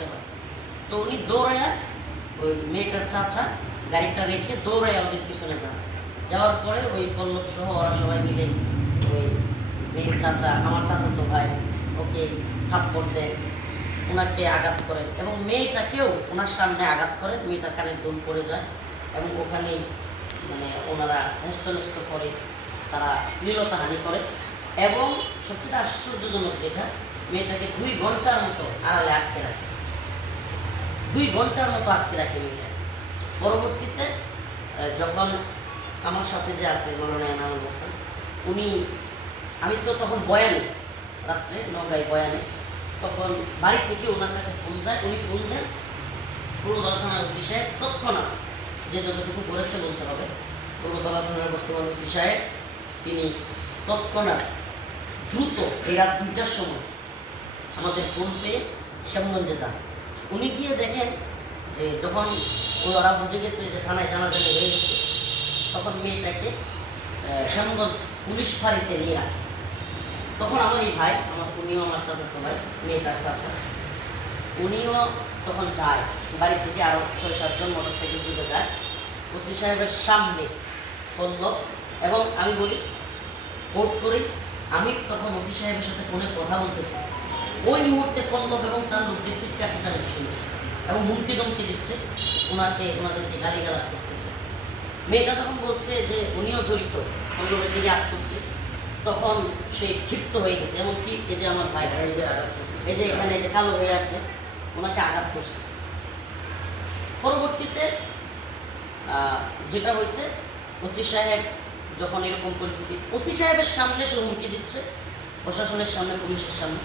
আসতে হয়। তো উনি দৌড়ায়া ওই মেয়েটার চাচা গাড়িটা রেখে দৌড়ায়া ওদের পিছনে যান। যাওয়ার পরে ওই পল্লব সহ ওরা সবাই মিলে ওই মেয়ের চাচা, আমার চাচাতো ভাই, ওকে থাপ্পড় দেয়, ওনাকে আঘাত করেন এবং মেয়েটাকেও ওনার সামনে আঘাত করেন। মেয়েটার কানের দুল পড়ে যায় এবং ওখানেই মানে ওনারা হেস্তনেস্ত করে, তারা শ্লীলতাহানি করে এবং সবচেয়ে আশ্চর্যজনক যেটা, মেয়েটাকে 2 ঘন্টার মতো আড়ালে আটকে রাখে। 2 ঘন্টার মতো আটকে রাখে মেয়েটা। পরবর্তীতে যখন আমার সাথে যে আছে মৌলানা এনামুল হাসান, উনি, আমি তো তখন বয়ানে, রাত্রে নগাঁয় বয়ানে, তখন বাড়ি থেকে ওনার কাছে ফোন যায়। উনি ফোন দেন পূর্বতলা থানার ওসি সাহেব তৎক্ষণাৎ, যে যতটুকু করেছে বলতে হবে, পূর্বতলা থানার বর্তমান ওসি সাহেব তিনি তৎক্ষণাৎ দ্রুত এই রাত 2টার সময় আমাদের ফোন পেয়ে শ্যামগঞ্জে যান। উনি গিয়ে দেখেন যে যখন ওরা বুঝে গেছে যে থানায় জানাজানি হয়ে গেছে, তখন মেয়েটাকে শ্যামগঞ্জ পুলিশ ফাঁড়িতে নিয়ে রাখে। তখন আমার এই ভাই, উনিও আমার চাচাতো ভাই, মেয়েটার চাচা, উনিও তখন যায় বাড়ি থেকে, আরও 6-7 জন মোটরসাইকেল যুগে যায় ওসি সাহেবের সামনে পল্লব। এবং আমি বলি কোর্ট করি, আমি তখন ওসি সাহেবের সাথে ফোনে কথা বলতেছি, ওই মুহূর্তে পল্লব এবং তার লোকদের চিৎকার চেঁচামেচি শুনছে এবং হুমকি ধমকি দিচ্ছে, ওনাদেরকে গালিগালাজ করতেছে। মেয়েটা যখন বলছে যে উনিও জড়িত, পল্লবের দিকে আঘাত করছে, তখন সে ক্ষিপ্ত হয়ে গেছে। এমনকি এই যে আমার ভাই, এই যে এখানে যে কালো হয়ে আছে, ওনাকে আঘাত করছে। পরবর্তীতে যেটা হয়েছে, ওসি সাহেব যখন এরকম পরিস্থিতি, ওসি সাহেবের সামনে সে হুমকি দিচ্ছে, প্রশাসনের সামনে, পুলিশের সামনে,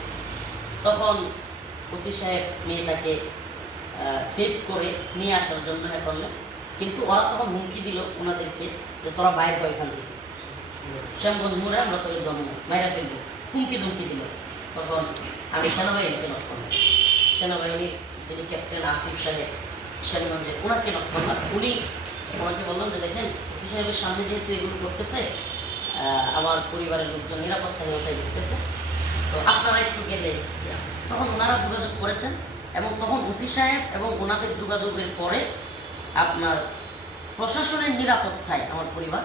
তখন ওসি সাহেব মেয়েটাকে সেভ করে নিয়ে আসার জন্য করলেন। কিন্তু ওরা তখন হুমকি দিল ওনাদেরকে যে তোরা বাইর হয় এখান থেকে, শ্যামগঞ্জ মোড়ে আমরা তোকে জন্ম মাইরা ফেলবো, হুমকি ধুমকি দিল। তখন আমি সেনাবাহিনীকে নক করলাম, সেনাবাহিনীর যিনি ক্যাপ্টেন আসিফ সাহেব শ্যামগঞ্জে, ওনাকে নক করলাম। ওনাকে বললাম যে দেখেন, ওসি সাহেবের সামনে যেহেতু এগুলো করতেছে, আমার পরিবারের লোকজন নিরাপত্তাহীনতায় ঢুকতেছে, তো আপনারা একটু গেলে। তখন ওনারা যোগাযোগ করেছেন এবং তখন ওসি সাহেব এবং ওনাদের যোগাযোগের পরে আপনার প্রশাসনের নিরাপত্তায় আমার পরিবার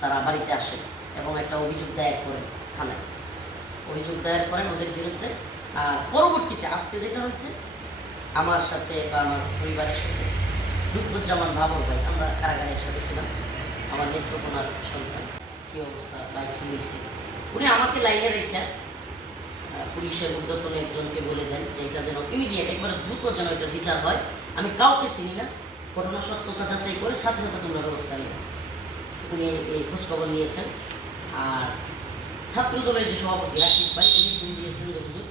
তারা বাড়িতে আসে এবং একটা অভিযোগ দায়ের করে থানায়, অভিযোগ দায়ের করেন ওদের বিরুদ্ধে। আর পরবর্তীতে আজকে যেটা হয়েছে, আমার সাথে বা আমার পরিবারের সাথে লুৎফুজ্জামান বাবর ভাই, আমরা কারাগারে একসাথে ছিলাম, আমার নেত্রকোনার সন্তান, কী অবস্থা, ভাই কী হয়েছে, উনি আমাকে লাইনে রেখে পুলিশের ঊর্ধ্বতন একজনকে বলে দেন যে এটা যেন ইমিডিয়েট, একবারে দ্রুত যেন এটার বিচার হয়। আমি কাউকে চিনি না, ঘটনার সত্যতা যাচাই করে সাথে সাথে তোমরা ব্যবস্থা নেবে। উনি এই খোঁজখবর নিয়েছেন। আর ছাত্রদলের যে সভাপতি রাকিব ভাই, উনি ফোন দিয়েছেন যে হুজুর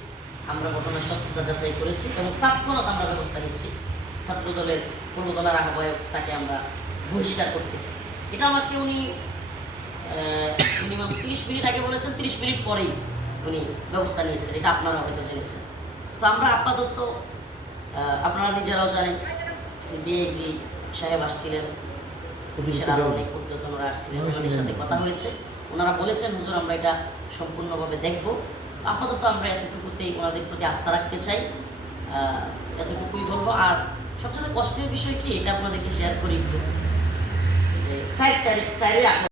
আমরা ঘটনার সত্যতা যাচাই করেছি এবং তৎক্ষণাৎ আমরা ব্যবস্থা নিচ্ছি। ছাত্রদলের পূর্বদলের আহ্বায়ক, তাকে আমরা বহিষ্কার করতেছি। এটা আমাকে উনি মিনিমাম 30 মিনিট আগে বলেছেন, 30 মিনিট পরেই উনি ব্যবস্থা নিয়েছেন। এটা আপনারা হয়তো জেনেছেন। তো আমরা আপাতত, আপনারা নিজেরাও জানেন, ডিআইজি সাহেব আসছিলেন, পুলিশের আরও অনেক ঊর্ধ্বতনরা আসছিলেন, ওনাদের সাথে কথা হয়েছে। ওনারা বলেছেন হুজুর আমরা এটা সম্পূর্ণভাবে দেখব। আপাতত আমরা এতটুকুতেই ওনাদের প্রতি আস্থা রাখতে চাই, এতটুকুই বলবো। আর সবচেয়ে কষ্টের বিষয় কি, এটা আপনাদেরকে শেয়ার করি, যে 4 তারিখ 4